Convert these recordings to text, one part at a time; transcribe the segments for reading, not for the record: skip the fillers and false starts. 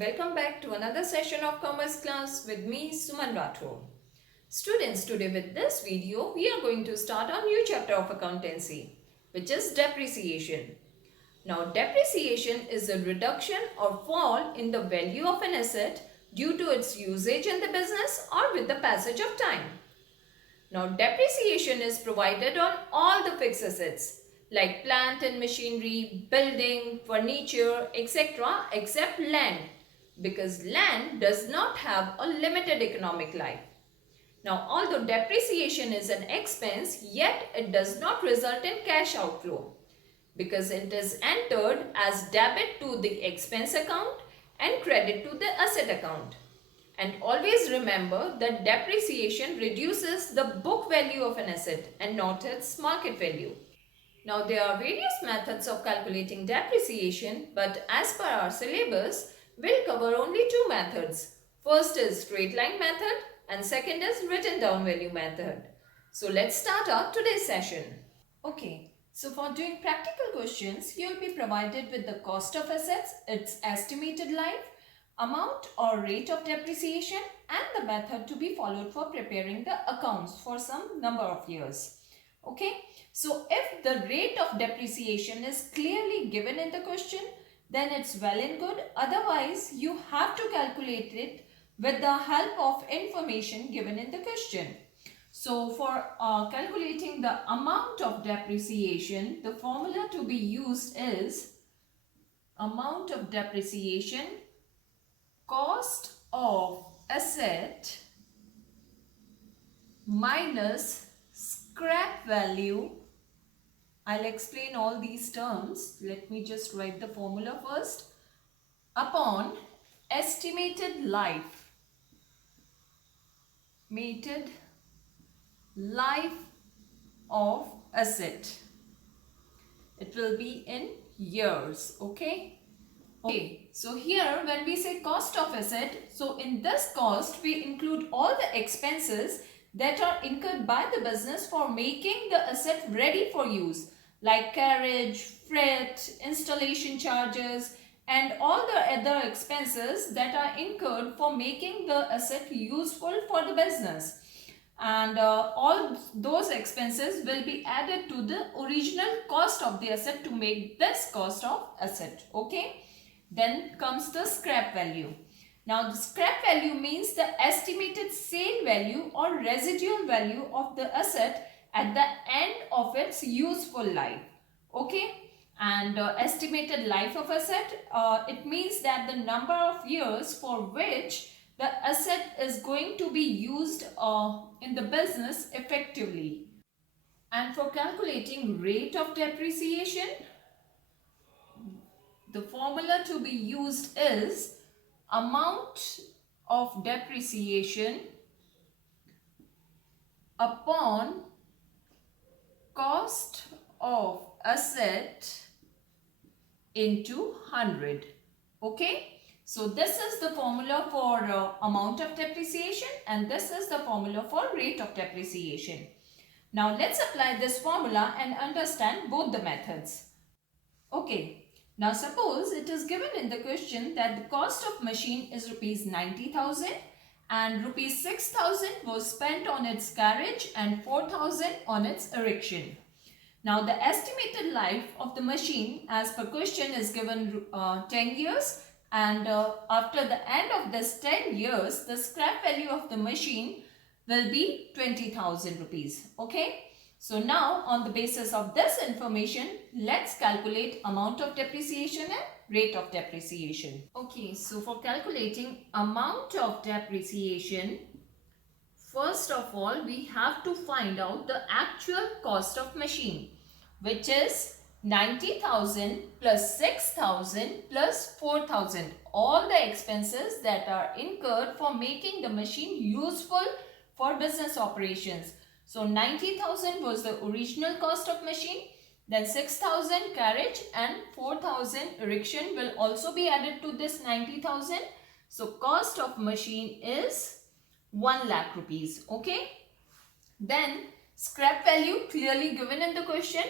welcome back to another session of Commerce class with me, Suman Rathore. Students, today with this video, we are going to start our new chapter of accountancy, which is depreciation. Now, depreciation is a reduction or fall in the value of an asset due to its usage in the business or with the passage of time. Now, depreciation is provided on all the fixed assets like plant and machinery, building, furniture, etc. except land, because land does not have a limited economic life. Now, although depreciation is an expense, yet it does not result in cash outflow because it is entered as debit to the expense account and credit to the asset account. And always remember that depreciation reduces the book value of an asset and not its market value. Now, there are various methods of calculating depreciation, but as per our syllabus, we'll cover only two methods. First is straight line method and second is written down value method. So let's start our today's session. Okay, so for doing practical questions, you'll be provided with the cost of assets, its estimated life, amount or rate of depreciation, and the method to be followed for preparing the accounts for some number of years. Okay, so if the rate of depreciation is clearly given in the question, then it's well and good. Otherwise, you have to calculate it with the help of information given in the question. So for calculating the amount of depreciation, the formula to be used is amount of depreciation, cost of asset minus scrap value. I'll explain all these terms. Let me just write the formula first. Upon estimated life. Estimated life of asset. It will be in years. Okay. Okay. So here when we say cost of asset, so in this cost we include all the expenses that are incurred by the business for making the asset ready for use, like carriage, freight, installation charges, and all the other expenses that are incurred for making the asset useful for the business. And all those expenses will be added to the original cost of the asset to make this cost of asset. Okay. Then comes the scrap value. Now, the scrap value means the estimated sale value or residual value of the asset at the end of its useful life. Okay. And estimated life of asset, it means that the number of years for which the asset is going to be used in the business effectively. And for calculating rate of depreciation, the formula to be used is amount of depreciation upon cost of asset into 100. Okay. So this is the formula for amount of depreciation and this is the formula for rate of depreciation. Now let's apply this formula and understand both the methods. Okay. Now suppose it is given in the question that the cost of machine is rupees 90,000 and rupees 6,000 was spent on its carriage and 4,000 on its erection. Now the estimated life of the machine as per question is given 10 years and after the end of this 10 years the scrap value of the machine will be 20,000 rupees. Okay. So now on the basis of this information, let's calculate amount of depreciation and rate of depreciation. Okay, so for calculating amount of depreciation, first of all, we have to find out the actual cost of machine, which is 90,000 plus 6,000 plus 4,000. All the expenses that are incurred for making the machine useful for business operations. So 90,000 was the original cost of machine, then 6,000 carriage and 4,000 erection will also be added to this 90,000. So cost of machine is 1 lakh rupees. Okay. Then scrap value clearly given in the question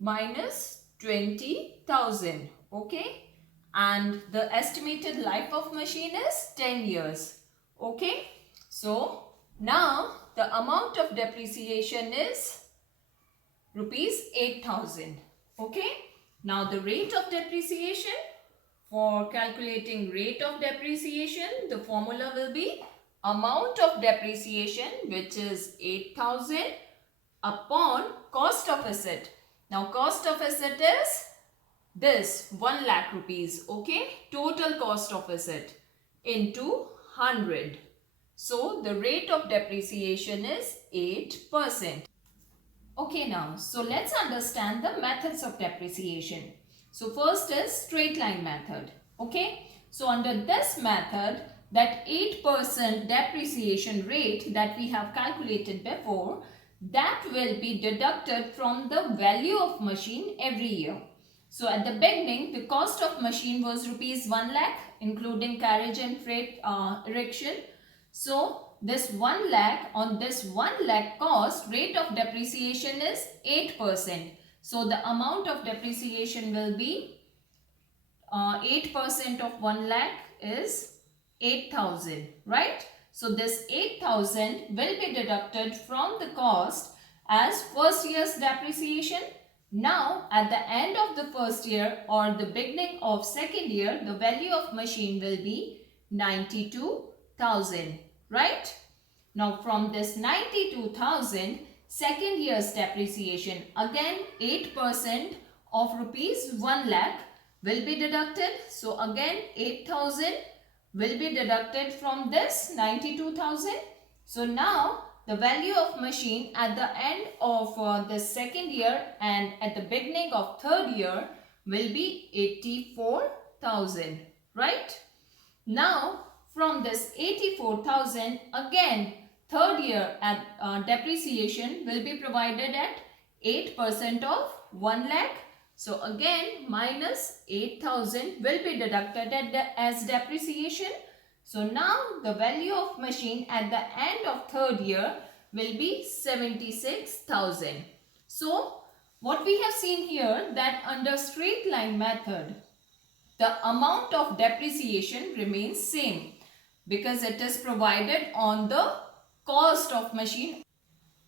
minus 20,000. Okay. and the estimated life of machine is 10 years. Okay. So now the amount of depreciation is rupees 8,000. Okay. Now the rate of depreciation, for calculating rate of depreciation, the formula will be amount of depreciation, which is 8,000 upon cost of asset. Now cost of asset is this 1 lakh rupees. Okay. Total cost of asset into 100. So the rate of depreciation is 8%. Okay, now, so let's understand the methods of depreciation. So first is straight line method. Okay, so under this method, that 8% depreciation rate that we have calculated before, that will be deducted from the value of machine every year. So at the beginning, the cost of machine was rupees 1 lakh, including carriage and freight erection. So this 1 lakh, on this 1 lakh cost, rate of depreciation is 8%. So the amount of depreciation will be 8% of 1 lakh is 8,000, right? So this 8,000 will be deducted from the cost as first year's depreciation. Now at the end of the first year or the beginning of second year, the value of machine will be 92,000, right? Now from this 92,000, second year's depreciation, again 8% of rupees 1 lakh will be deducted. So again 8,000 will be deducted from this 92,000. So now the value of machine at the end of the second year and at the beginning of third year will be 84,000, right? Now from this 84,000, again third year at depreciation will be provided at 8% of 1 lakh. So again minus 8,000 will be deducted as depreciation. So now the value of machine at the end of third year will be 76,000. So what we have seen here, that under straight line method, the amount of depreciation remains same because it is provided on the cost of machine.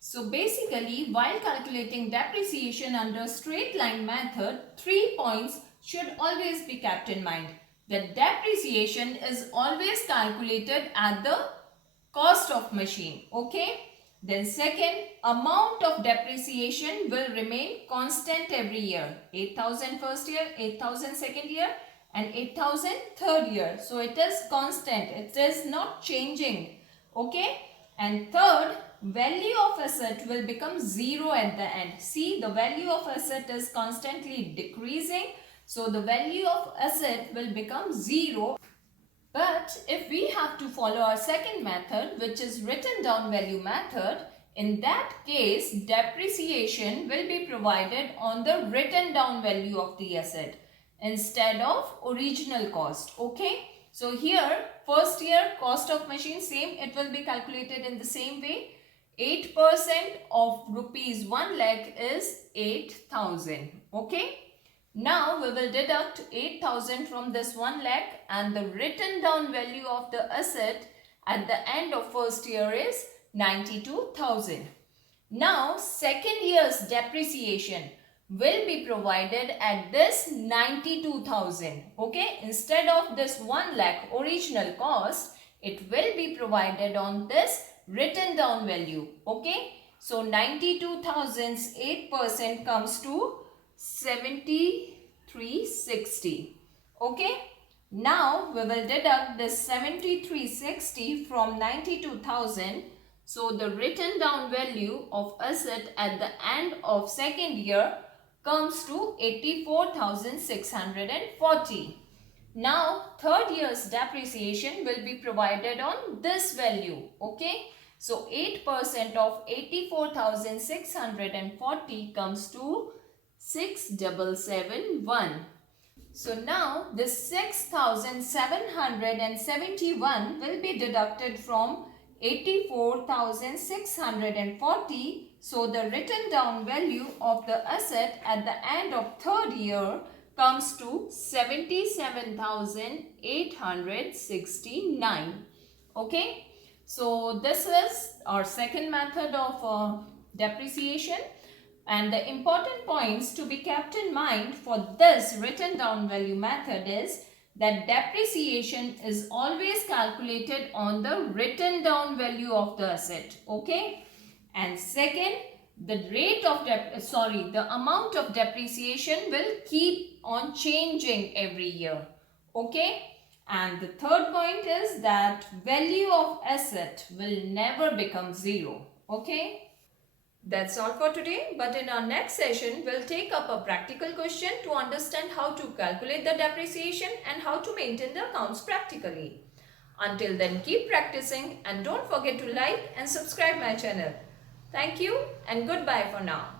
So basically, while calculating depreciation under straight line method, 3 points should always be kept in mind. The depreciation is always calculated at the cost of machine. Okay. Then second, amount of depreciation will remain constant every year. 8,000 first year, 8,000 second year and 8,000 third year. So it is constant. It is not changing. Okay. And third, value of asset will become 0 at the end. See, the value of asset is constantly decreasing. So the value of asset will become 0. But if we have to follow our second method, which is written down value method, in that case, depreciation will be provided on the written down value of the asset instead of original cost. Okay. So here, first year cost of machine same, it will be calculated in the same way. 8% of rupees 1 lakh is 8,000. Okay. Now we will deduct 8,000 from this 1 lakh and the written down value of the asset at the end of first year is 92,000. Now second year's depreciation will be provided at this 92,000. Okay, instead of this 1 lakh original cost, it will be provided on this written down value. Okay, so 92,000's 8% comes to 7360. Okay, now we will deduct this 7360 from 92,000. So the written down value of asset at the end of second year comes to 84,640. Now third year's depreciation will be provided on this value. Okay, so 8% of 84,640 comes to 6,771. So now this 6,771 will be deducted from 84,640. So the written down value of the asset at the end of third year comes to 77,869. Okay. So this is our second method of depreciation. And the important points to be kept in mind for this written down value method is that depreciation is always calculated on the written down value of the asset. Okay. And second, the amount of depreciation will keep on changing every year. Okay. And the third point is that value of asset will never become zero. Okay. That's all for today, but in our next session, we'll take up a practical question to understand how to calculate the depreciation and how to maintain the accounts practically. Until then, keep practicing and don't forget to like and subscribe my channel. Thank you and goodbye for now.